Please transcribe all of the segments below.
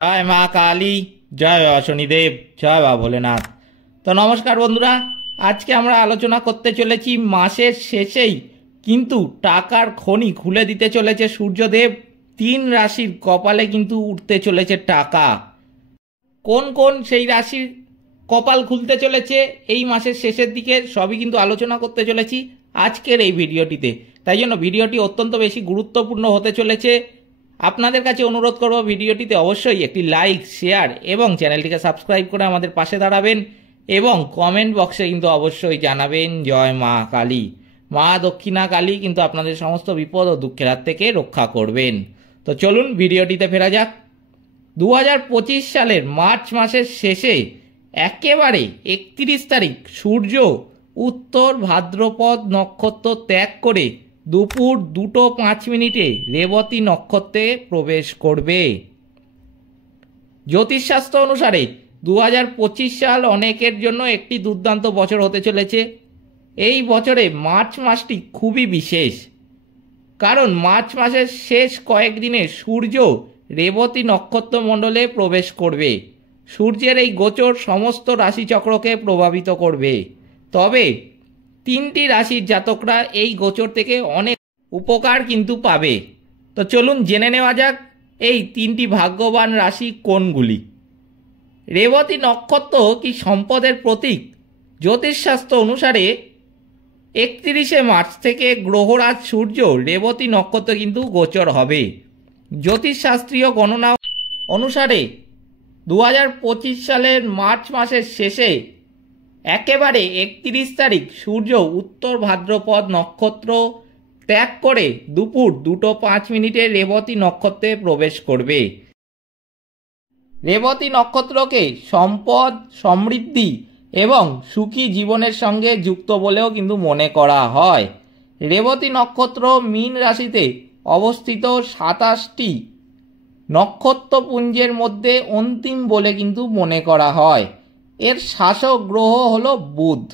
জয় মা কালী, জয় বাবা শনিদেব, জয় বাবা ভোলেনাথ। তো নমস্কার বন্ধুরা, আজকে আমরা আলোচনা করতে চলেছি মাসের শেষেই কিন্তু টাকার খনি খুলে দিতে চলেছে সূর্যদেব। 3 রাশির কপালে কিন্তু উঠতে চলেছে টাকা। কোন কোন সেই রাশির কপাল খুলতে চলেছে এই মাসের শেষের দিকে সবই কিন্তু আলোচনা করতে চলেছি আজকের এই ভিডিওটিতে। তাই জন্য ভিডিওটি অত্যন্ত বেশি গুরুত্বপূর্ণ হতে চলেছে। আপনাদের কাছে অনুরোধ করব ভিডিওটিতে অবশ্যই একটি লাইক, শেয়ার এবং চ্যানেলটিকে সাবস্ক্রাইব করে আমাদের পাশে দাঁড়াবেন এবং কমেন্ট বক্সে কিন্তু অবশ্যই জানাবেন জয় মা কালী। মা দক্ষিণা কালী কিন্তু আপনাদের সমস্ত বিপদ ও দুঃখের হাত থেকে রক্ষা করবেন। তো চলুন ভিডিওটিতে ফেরা যাক। 2025 সালের মার্চ মাসের শেষে একেবারে 31 তারিখ সূর্য উত্তর ভাদ্রপদ নক্ষত্র ত্যাগ করে দুপুর 2:05 রেবতী নক্ষত্রে প্রবেশ করবে। জ্যোতিষশাস্ত্র অনুসারে 2025 সাল অনেকের জন্য একটি দুর্দান্ত বছর হতে চলেছে। এই বছরে মার্চ মাসটি খুবই বিশেষ, কারণ মার্চ মাসের শেষ কয়েকদিনে সূর্য রেবতী নক্ষত্রমণ্ডলে প্রবেশ করবে। সূর্যের এই গোচর সমস্ত রাশিচক্রকে প্রভাবিত করবে। তবে 3টি রাশির জাতকরা এই গোচর থেকে অনেক উপকার কিন্তু পাবে। তো চলুন জেনে নেওয়া যাক এই 3টি ভাগ্যবান রাশি কোনগুলি। রেবতী নক্ষত্র কি সম্পদের প্রতীক? জ্যোতিষশাস্ত্র অনুসারে 31 মার্চ থেকে গ্রহরাজ সূর্য রেবতী নক্ষত্র কিন্তু গোচর হবে। জ্যোতিষশাস্ত্রীয় গণনা অনুসারে 2025 সালের মার্চ মাসের শেষে একেবারে 31 তারিখ সূর্য উত্তর ভাদ্রপদ নক্ষত্র ত্যাগ করে দুপুর 2:05 রেবতী নক্ষত্রে প্রবেশ করবে। রেবতী নক্ষত্রকে সম্পদ, সমৃদ্ধি এবং সুখী জীবনের সঙ্গে যুক্ত বলেও কিন্তু মনে করা হয়। রেবতী নক্ষত্র মীন রাশিতে অবস্থিত 27টি নক্ষত্রপুঞ্জের মধ্যে অন্তিম বলে কিন্তু মনে করা হয়। এর শাসক গ্রহ হলো বুধ।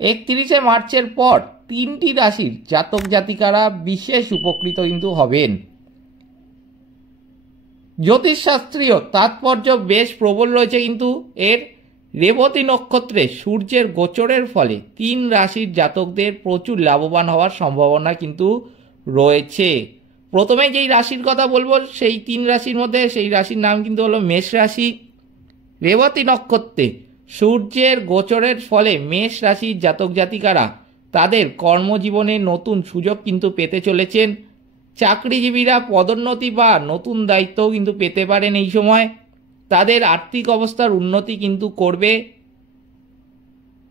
31 মার্চের পর 3টি রাশির জাতক জাতিকারা বিশেষ উপকৃত কিন্তু হবেন। জ্যোতিষশাস্ত্রীয় তাৎপর্য বেশ প্রবল রয়েছে কিন্তু এর। রেবতী নক্ষত্রে সূর্যের গোচরের ফলে 3 রাশির জাতকদের প্রচুর লাভবান হওয়ার সম্ভাবনা কিন্তু রয়েছে। প্রথমে যেই রাশির কথা বলবো সেই 3 রাশির মধ্যে সেই রাশির নাম কিন্তু হলো মেষ রাশি। রেবতী নক্ষত্রে সূর্যের গোচরের ফলে মেষ রাশির জাতক জাতিকারা তাদের কর্মজীবনে নতুন সুযোগ কিন্তু পেতে চলেছেন। চাকরিজীবীরা পদোন্নতি বা নতুন দায়িত্বও কিন্তু পেতে পারেন এই সময়। তাদের আর্থিক অবস্থার উন্নতি কিন্তু করবে।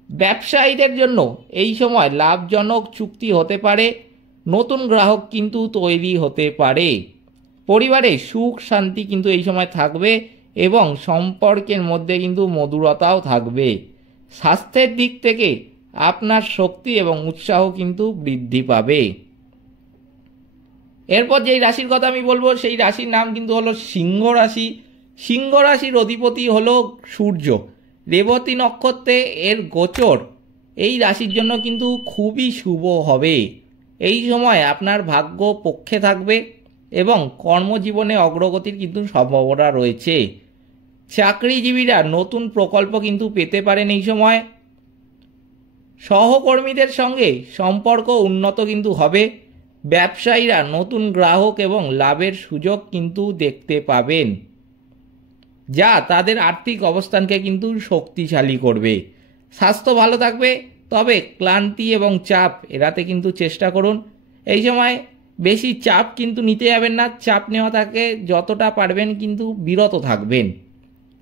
ব্যবসায়ীদের জন্য এই সময় লাভজনক চুক্তি হতে পারে। নতুন গ্রাহক কিন্তু তৈরি হতে পারে। পরিবারে সুখ শান্তি কিন্তু এই সময় থাকবে এবং সম্পর্কের মধ্যে কিন্তু মধুরতাও থাকবে। স্বাস্থ্যের দিক থেকে আপনার শক্তি এবং উৎসাহ কিন্তু বৃদ্ধি পাবে। এরপর যেই রাশির কথা আমি বলবো সেই রাশির নাম কিন্তু হলো সিংহ রাশি। সিংহ রাশির অধিপতি হলো সূর্য। রেবতী নক্ষত্রে এর গোচর এই রাশির জন্য কিন্তু খুবই শুভ হবে। এই সময় আপনার ভাগ্য পক্ষে থাকবে এবং কর্মজীবনে অগ্রগতির কিন্তু সম্ভাবনা রয়েছে। চাকরিজীবীরা নতুন প্রকল্প কিন্তু পেতে পারেন এই সময়। সহকর্মীদের সঙ্গে সম্পর্ক উন্নত কিন্তু হবে। ব্যবসায়ীরা নতুন গ্রাহক এবং লাভের সুযোগ কিন্তু দেখতে পাবেন, যা তাদের আর্থিক অবস্থানকে কিন্তু শক্তিশালী করবে। স্বাস্থ্য ভালো থাকবে, তবে ক্লান্তি এবং চাপ এড়াতে কিন্তু চেষ্টা করুন। এই সময় বেশি চাপ কিন্তু নিতে যাবেন না। চাপ নেওয়া থাকে যতটা পারবেন কিন্তু বিরত থাকবেন।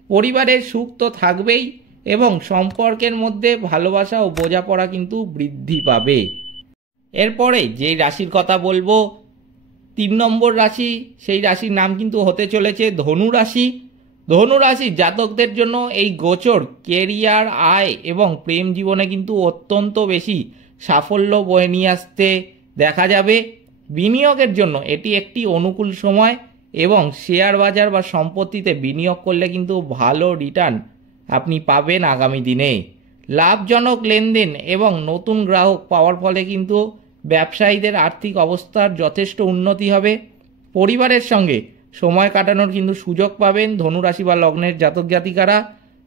পরিবারের সুখ তো থাকবেই এবং সম্পর্কের মধ্যে ভালোবাসা ও বোঝাপড়া কিন্তু বৃদ্ধি পাবে। এরপরে যেই রাশির কথা বলবো 3 নম্বর রাশি, সেই রাশির নাম কিন্তু হতে চলেছে ধনু রাশি। ধনু রাশির জাতকদের জন্য এই গোচর কেরিয়ার, আয় এবং প্রেম জীবনে কিন্তু অত্যন্ত বেশি সাফল্য বয়ে নিয়ে আসতে দেখা যাবে। বিনিয়োগের জন্য এটি একটি অনুকূল সময় এবং শেয়ার বাজার বা সম্পত্তিতে বিনিয়োগ করলে কিন্তু ভালো রিটার্ন আপনি পাবেন আগামী দিনে। লাভজনক লেনদেন এবং নতুন গ্রাহক পাওয়ার ফলে কিন্তু ব্যবসায়ীদের আর্থিক অবস্থার যথেষ্ট উন্নতি হবে। পরিবারের সঙ্গে সময় কাটানোর কিন্তু সুযোগ পাবেন। ধনুরাশি বা লগ্নের জাতক জাতিকারা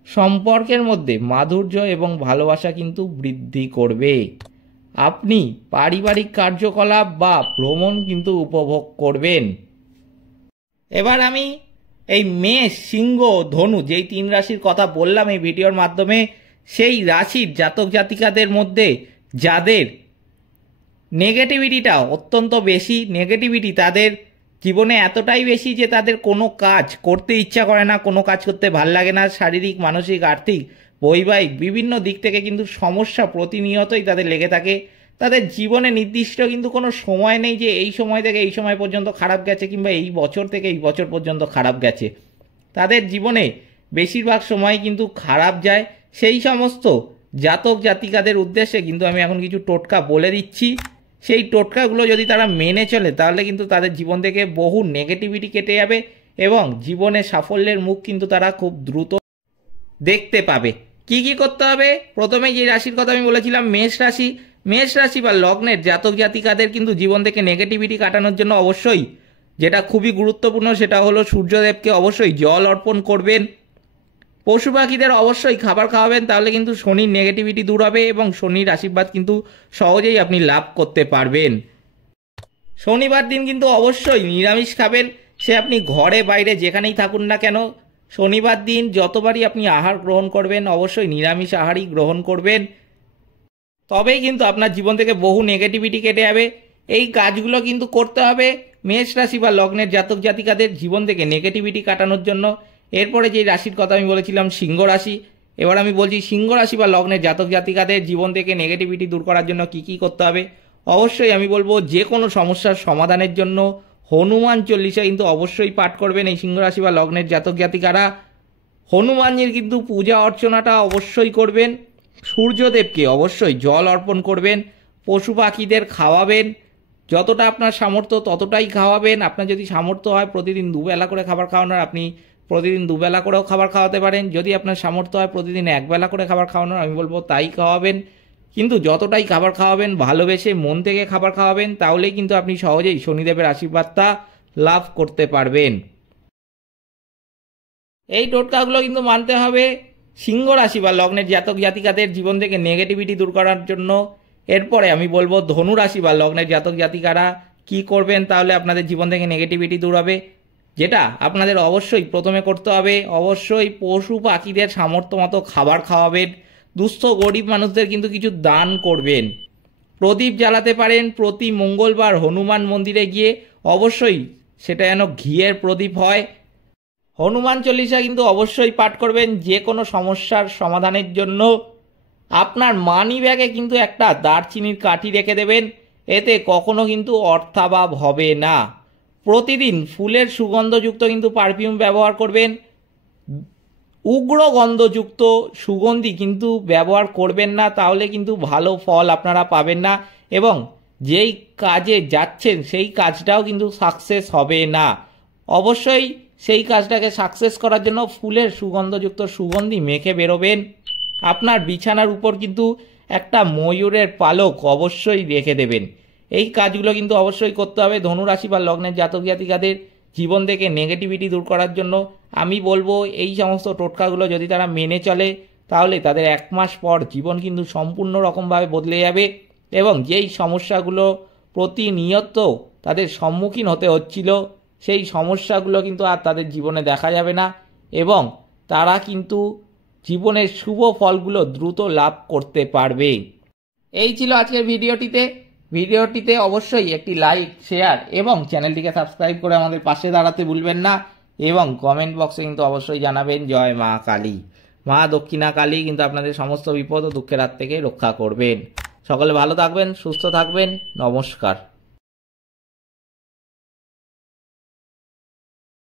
সম্পর্কের মধ্যে মাধুর্য এবং ভালোবাসা কিন্তু বৃদ্ধি করবে। আপনি পারিবারিক কার্যকলাপ বা ভ্রমণ কিন্তু উপভোগ করবেন। এবার আমি এই মেষ, সিংহ, ধনু যেই 3 রাশির কথা বললাম এই ভিডিওর মাধ্যমে, সেই রাশির জাতক জাতিকাদের মধ্যে যাদের নেগেটিভিটিটা অত্যন্ত বেশি, নেগেটিভিটি তাদের জীবনে এতটাই বেশি যে তাদের কোনো কাজ করতে ইচ্ছা করে না, কোনো কাজ করতে ভাল লাগে না, শারীরিক, মানসিক, আর্থিক, বৈবাহিক বিভিন্ন দিক থেকে কিন্তু সমস্যা প্রতিনিয়তই তাদের লেগে থাকে। তাদের জীবনে নির্দিষ্ট কিন্তু কোনো সময় নেই যে এই সময় থেকে এই সময় পর্যন্ত খারাপ গেছে কিংবা এই বছর থেকে এই বছর পর্যন্ত খারাপ গেছে। তাদের জীবনে বেশিরভাগ সময় কিন্তু খারাপ যায়। সেই সমস্ত জাতক জাতিকাদের উদ্দেশ্যে কিন্তু আমি এখন কিছু টোটকা বলে দিচ্ছি। সেই টোটকাগুলো যদি তারা মেনে চলে তাহলে কিন্তু তাদের জীবন থেকে বহু নেগেটিভিটি কেটে যাবে এবং জীবনে সাফল্যের মুখ কিন্তু তারা খুব দ্রুত দেখতে পাবে। কি কি করতে হবে? প্রথমে যে রাশির কথা আমি বলেছিলাম মেষ রাশি, মেষ রাশি বা লগ্নের জাতক জাতিকাদের কিন্তু জীবন থেকে নেগেটিভিটি কাটানোর জন্য অবশ্যই যেটা খুবই গুরুত্বপূর্ণ সেটা হলো সূর্যদেবকে অবশ্যই জল অর্পণ করবেন। পশু পাখিদের অবশ্যই খাবার খাওয়াবেন, তাহলে কিন্তু শনির নেগেটিভিটি দূর হবে এবং শনির আশীর্বাদ কিন্তু সহজেই আপনি লাভ করতে পারবেন। শনিবার দিন কিন্তু অবশ্যই নিরামিষ খাবেন, সে আপনি ঘরে বাইরে যেখানেই থাকুন না কেন। শনিবার দিন যতবারই আপনি আহার গ্রহণ করবেন অবশ্যই নিরামিষ আহারই গ্রহণ করবেন, তবেই কিন্তু আপনার জীবন থেকে বহু নেগেটিভিটি কেটে যাবে। এই কাজগুলো কিন্তু করতে হবে মেষ রাশি বা লগ্নের জাতক জাতিকাদের জীবন থেকে নেগেটিভিটি কাটানোর জন্য। এরপরে যে রাশির কথা আমি বলেছিলাম সিংহ রাশি, এবার আমি বলছি সিংহ রাশি বা লগ্নের জাতক জাতিকাদের জীবন থেকে নেগেটিভিটি দূর করার জন্য কি কি করতে হবে। অবশ্যই আমি বলবো যে কোনো সমস্যার সমাধানের জন্য হনুমান চল্লিশা কিন্তু অবশ্যই পাঠ করবেন এই সিংহ রাশি বা লগ্নের জাতক জাতিকারা। হনুমানজির কিন্তু পূজা অর্চনাটা অবশ্যই করবেন। সূর্যদেবকে অবশ্যই জল অর্পণ করবেন। পশু পাখিদের খাওয়াবেন, যতটা আপনার সামর্থ্য ততটাই খাওয়াবেন। আপনার যদি সামর্থ্য হয় প্রতিদিন দুবেলা করে খাবার খাওয়ানোর, আপনি প্রতিদিন দুবেলা করেও খাবার খাওয়াতে পারেন। যদি আপনার সামর্থ্য হয় প্রতিদিন একবেলা করে খাবার খাওয়ানোর, আমি বলবো তাই খাওয়াবেন। কিন্তু যতটাই খাবার খাওয়াবেন ভালোবেসে মন থেকে খাবার খাওয়াবেন, তাহলেই কিন্তু আপনি সহজেই শনিদেবের আশীর্বাদটা লাভ করতে পারবেন। এই টোটকাগুলো কিন্তু মানতে হবে সিংহ রাশি বা লগ্নের জাতক জাতিকাদের জীবন থেকে নেগেটিভিটি দূর করার জন্য। এরপরে আমি বলবো ধনু রাশি বা লগ্নের জাতক জাতিকারা কি করবেন তাহলে আপনাদের জীবন থেকে নেগেটিভিটি দূর হবে। যেটা আপনাদের অবশ্যই প্রথমে করতে হবে, অবশ্যই পশু পাখিদের সামর্থ্য মতো খাবার খাওয়াবেন। দুস্থ গরিব মানুষদের কিন্তু কিছু দান করবেন। প্রদীপ জ্বালাতে পারেন প্রতি মঙ্গলবার হনুমান মন্দিরে গিয়ে, অবশ্যই সেটা যেন ঘিয়ের প্রদীপ হয়। হনুমান চল্লিশা কিন্তু অবশ্যই পাঠ করবেন যে কোনো সমস্যার সমাধানের জন্য। আপনার মানি ব্যাগে কিন্তু একটা দারচিনির কাঠি রেখে দেবেন, এতে কখনো কিন্তু অর্থাভাব হবে না। প্রতিদিন ফুলের সুগন্ধযুক্ত কিন্তু পারফিউম ব্যবহার করবেন। উগ্র গন্ধযুক্ত সুগন্ধি কিন্তু ব্যবহার করবেন না, তাহলে কিন্তু ভালো ফল আপনারা পাবেন না এবং যেই কাজে যাচ্ছেন সেই কাজটাও কিন্তু সাকসেস হবে না। অবশ্যই সেই কাজটাকে সাকসেস করার জন্য ফুলের সুগন্ধযুক্ত সুগন্ধি মেখে বেরোবেন। আপনার বিছানার উপর কিন্তু একটা ময়ূরের পালক অবশ্যই রেখে দেবেন। এই কাজগুলো কিন্তু অবশ্যই করতে হবে ধনুরাশি বা লগ্নের জাতক জাতিকাদের জীবন থেকে নেগেটিভিটি দূর করার জন্য। আমি বলবো এই সমস্ত টোটকাগুলো যদি তারা মেনে চলে তাহলে তাদের 1 মাস পর জীবন কিন্তু সম্পূর্ণ রকমভাবে বদলে যাবে এবং যেই সমস্যাগুলো প্রতিনিয়ত তাদের সম্মুখীন হতে হচ্ছিল সেই সমস্যাগুলো কিন্তু আর তাদের জীবনে দেখা যাবে না এবং তারা কিন্তু জীবনের শুভ ফলগুলো দ্রুত লাভ করতে পারবে। এই ছিল আজকের ভিডিওটিতে অবশ্যই একটি লাইক, শেয়ার এবং চ্যানেলটিকে সাবস্ক্রাইব করে আমাদের পাশে দাঁড়াতে ভুলবেন না এবং কমেন্ট বক্সে কিন্তু অবশ্যই জানাবেন জয় মা কালী। মা দক্ষিণা কালী কিন্তু আপনাদের সমস্ত বিপদ ও দুঃখের হাত থেকে রক্ষা করবেন। সকলে ভালো থাকবেন, সুস্থ থাকবেন। নমস্কার।